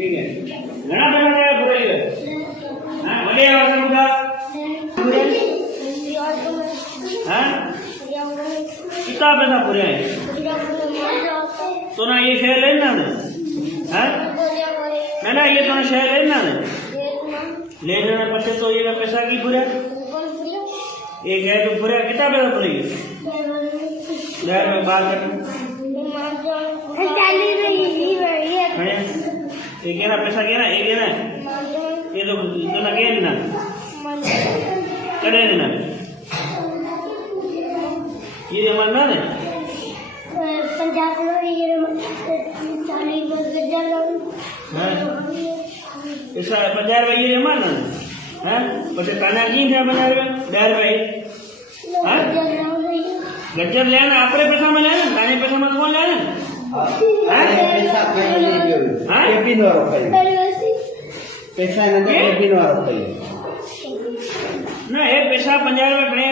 ठीक है घना पैसा दे पूरे हां बड़े आवाज में बुझा हां कितना पैसा पूरे है तो ना ये शेयर लेना है हां ना ये तो शेयर लेना है ले लेना पछे तो ये पैसा की पूरा एक है तो पूरा कितना पैसा पड़ेगा यार में बात कर एक है ना पैसा क्या ना एक है ना ये तो ना क्या ना करे ना ये हमारा ना पंजाब लो ये 40 गजर लो हां ऐसा 50 भाई ये हमारा हां પછી કાના કી છે બનાવે 10 ભાઈ हां गजर लेना आपरे पैसा में लेना काने पैसा में कौन लेना हां पैसा कहीं ले गयो हां केपिन वारो पैसा ने केपिन वारो ना ये पैसा 50 रुपए